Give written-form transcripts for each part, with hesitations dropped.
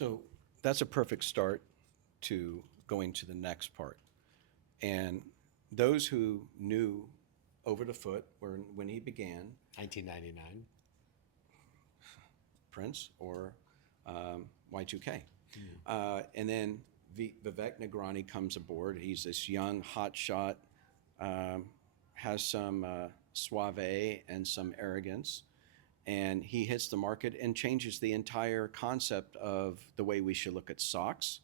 So that's a perfect start to going to the next part. And those who knew Over the Foot when he began, 1999. Prince or Y2K. And then Vivek Nagrani comes aboard. He's this young hotshot, um, has some suave and some arrogance, and he hits the market and changes the entire concept of the way we should look at socks.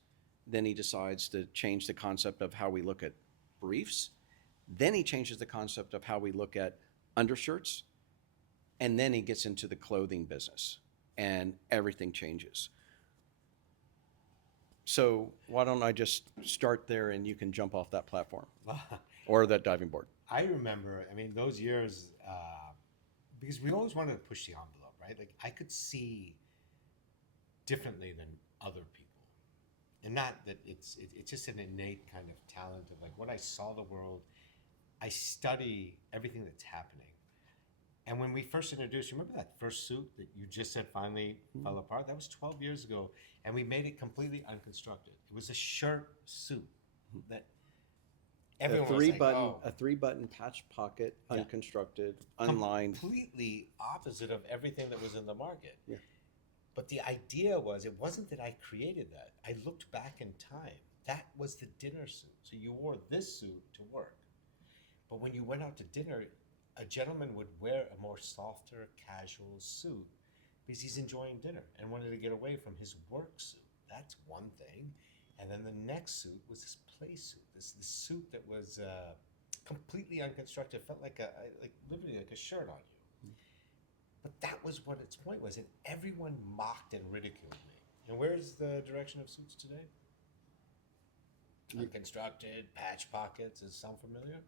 Then he decides to change the concept of how we look at briefs. Then he changes the concept of how we look at undershirts. And then he gets into the clothing business and everything changes. So why don't I just start there and you can jump off that platform or that diving board? I remember, I mean, those years, because we always wanted to push the envelope, right? Like I could see differently than other people. And not that it's just an innate kind of talent of like what I saw the world, I study everything that's happening. And when we first introduced, remember that first suit that you just said finally fell apart? That was 12 years ago, and we made it completely unconstructed. It was a shirt suit that everyone was like, oh, A three button patch pocket, yeah, unconstructed, unlined. completely opposite of everything that was in the market. Yeah. But the idea was, it wasn't that I created that. I looked back in time. That was the dinner suit. So you wore this suit to work. But when you went out to dinner, a gentleman would wear a more softer, casual suit because he's enjoying dinner and wanted to get away from his work suit. That's one thing. And then the next suit was this play suit, this suit that was completely unconstructed, felt like like literally like a shirt on you. But that was what its point was, and everyone mocked and ridiculed me. And where's the direction of suits today? Unconstructed, patch pockets. Does it sound familiar?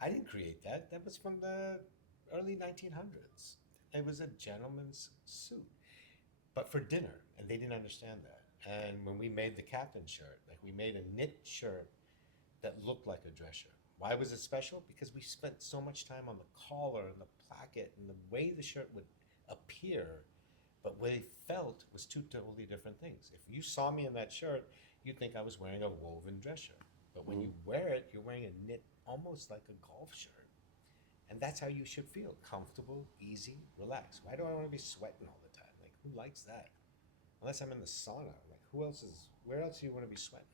I didn't create that. That was from the early 1900s. It was a gentleman's suit, but for dinner, and they didn't understand that. And when we made the captain shirt, like we made a knit shirt that looked like a dress shirt. Why was it special? Because we spent so much time on the collar and the placket and the way the shirt would appear, but what it felt was two totally different things. If you saw me in that shirt, you'd think I was wearing a woven dress shirt. But when you wear it, you're wearing a knit, almost like a golf shirt. And that's how you should feel. Comfortable, easy, relaxed. Why do I want to be sweating all the time? Like, who likes that? Unless I'm in the sauna. Like, where else do you want to be sweating?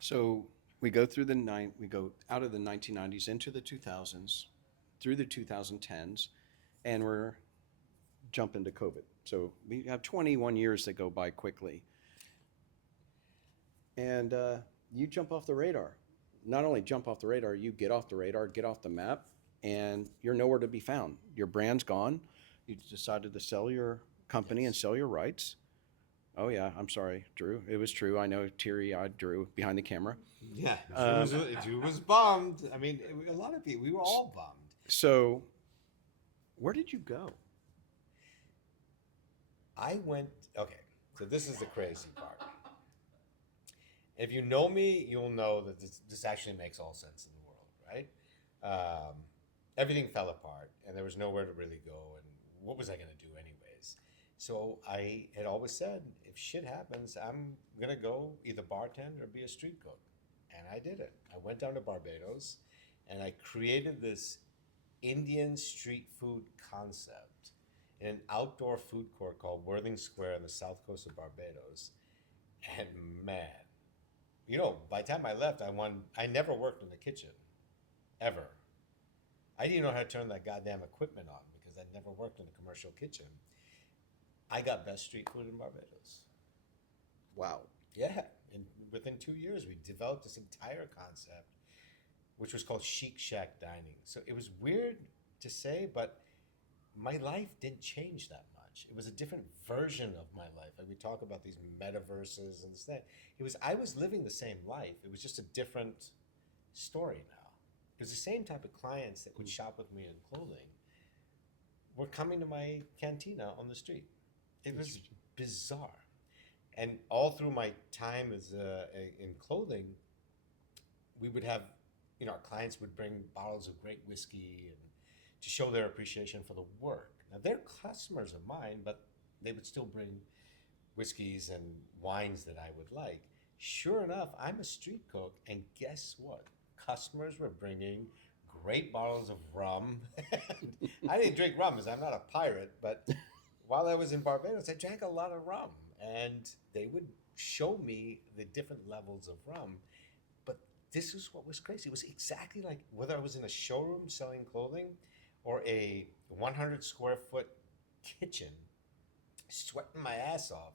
So we go out of the 1990s into the 2000s, through the 2010s, and we're jumping to COVID. So we have 21 years that go by quickly. And you jump off the radar. Not only jump off the radar, you get off the radar, get off the map, and you're nowhere to be found. Your brand's gone. You decided to sell your company and sell your rights. Oh yeah, I'm sorry, Drew. It was true. I know, teary-eyed Drew behind the camera. Yeah, Drew was bummed. I mean, a lot of people, we were all bummed. So, where did you go? Okay, so this is the crazy part. If you know me, you'll know that this actually makes all sense in the world, right? Everything fell apart, and there was nowhere to really go, and what was I going to do anyways? So I had always said, if shit happens, I'm going to go either bartend or be a street cook. And I did it. I went down to Barbados, and I created this Indian street food concept in an outdoor food court called Worthing Square on the south coast of Barbados. And man, by the time I left, I never worked in the kitchen, ever. I didn't know how to turn that goddamn equipment on because I'd never worked in a commercial kitchen. I got best street food in Barbados. Wow. Yeah, and within 2 years, we developed this entire concept, which was called Chic Shack Dining. So it was weird to say, but my life didn't change that much. It was a different version of my life. Like we talk about these metaverses and this thing. I was living the same life. It was just a different story now. Because the same type of clients that would shop with me in clothing were coming to my cantina on the street. It was bizarre. And all through my time in clothing, we would have, our clients would bring bottles of great whiskey and to show their appreciation for the work. Now, they're customers of mine, but they would still bring whiskeys and wines that I would like. Sure enough, I'm a street cook, and guess what? Customers were bringing great bottles of rum. I didn't drink rum because I'm not a pirate, but while I was in Barbados, I drank a lot of rum, and they would show me the different levels of rum. But this is what was crazy. It was exactly like whether I was in a showroom selling clothing or a 100 square foot kitchen, sweating my ass off.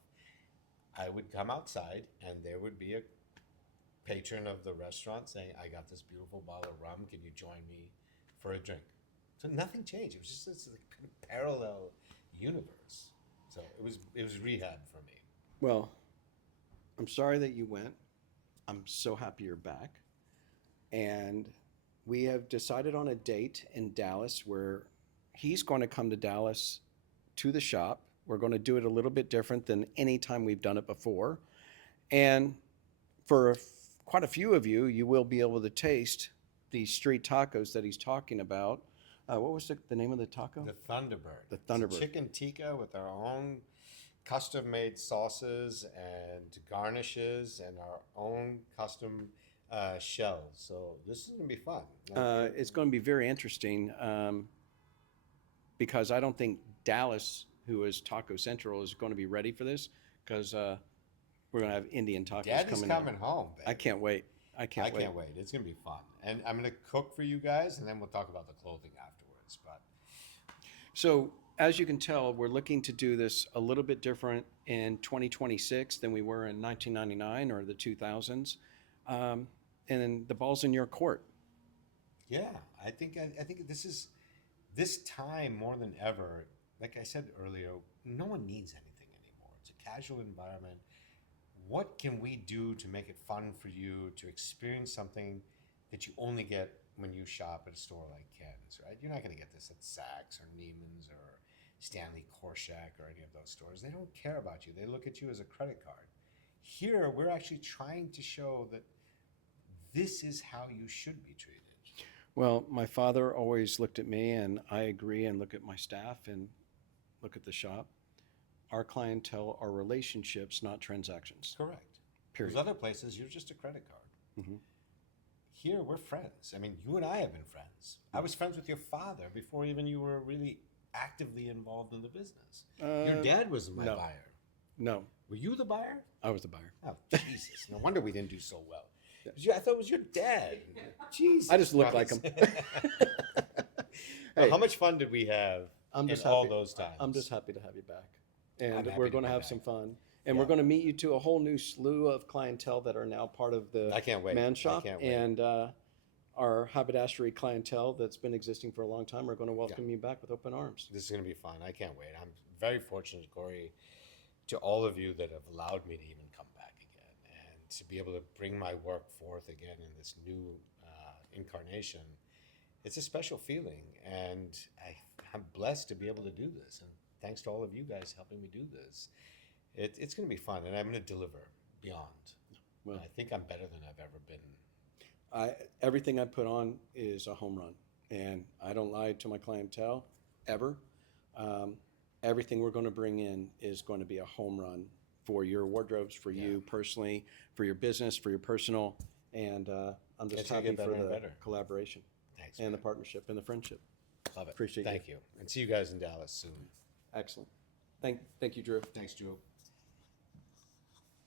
I would come outside, and there would be a patron of the restaurant saying, "I got this beautiful bottle of rum. Can you join me for a drink?" So nothing changed. It was just this kind of parallel universe. So it was rehab for me. Well, I'm sorry that you went. I'm so happy you're back. And we have decided on a date in Dallas where he's going to come to Dallas to the shop. We're going to do it a little bit different than any time we've done it before. And for quite a few of you, you will be able to taste these street tacos that he's talking about. What was the name of the taco? The Thunderbird. The Thunderbird. It's a chicken tikka with our own custom-made sauces and garnishes and our own custom shells. So this is going to be fun. It's going to be very interesting because I don't think Dallas, who is Taco Central, is going to be ready for this because we're going to have Indian tacos Daddy's coming coming out. home, baby. I can't wait. I can't wait. It's going to be fun. And I'm going to cook for you guys, and then we'll talk about the clothing afterwards. But So as you can tell, we're looking to do this a little bit different in 2026 than we were in 1999 or the 2000s. And then the ball's in your court. yeah, I think this time more than ever. Like I said earlier, no one needs anything anymore. It's a casual environment. What can we do to make it fun for you to experience something that you only get when you shop at a store like Ken's, right? You're not going to get this at Saks or Neiman's or Stanley Korshak or any of those stores. They don't care about you. They look at you as a credit card. Here, we're actually trying to show that this is how you should be treated. Well, my father always looked at me, and I agree, and look at my staff and look at the shop. Our clientele are relationships, not transactions. Correct. Period. There's other places, you're just a credit card. Mhm. Here, we're friends. I mean, you and I have been friends. I was friends with your father before even you were really actively involved in the business. Your dad was my no. buyer. No, Were you the buyer? I was the buyer. Oh, Jesus. No wonder we didn't do so well. I thought it was your dad. Jesus. I just look like Christ. him. Well, Hey, how much fun did we have I'm just in all happy. those times? I'm just happy to have you back. I'm And happy we're to going to be have back. some fun. And Yeah. we're going to meet you to a whole new slew of clientele that are now part of the I can't wait. man I shop. can't wait. And our haberdashery clientele that's been existing for a long time are going to welcome you back with open arms. This is going to be fun. I can't wait. I'm very fortunate, Corey, to all of you that have allowed me to even come back again and to be able to bring my work forth again in this new incarnation. It's a special feeling, and I'm blessed to be able to do this. And thanks to all of you guys helping me do this. It's going to be fun, and I'm going to deliver beyond. Well, I think I'm better than I've ever been. Everything I put on is a home run, and I don't lie to my clientele ever. Everything we're going to bring in is going to be a home run for your wardrobes, for you personally, for your business, for your personal, and I'm just It's gonna happy get better for and the better. collaboration Thanks. and the man. partnership and the friendship. Love it. Appreciate Thank you. And see you guys in Dallas soon. Excellent. Thank you, Drew. Thanks, Drew.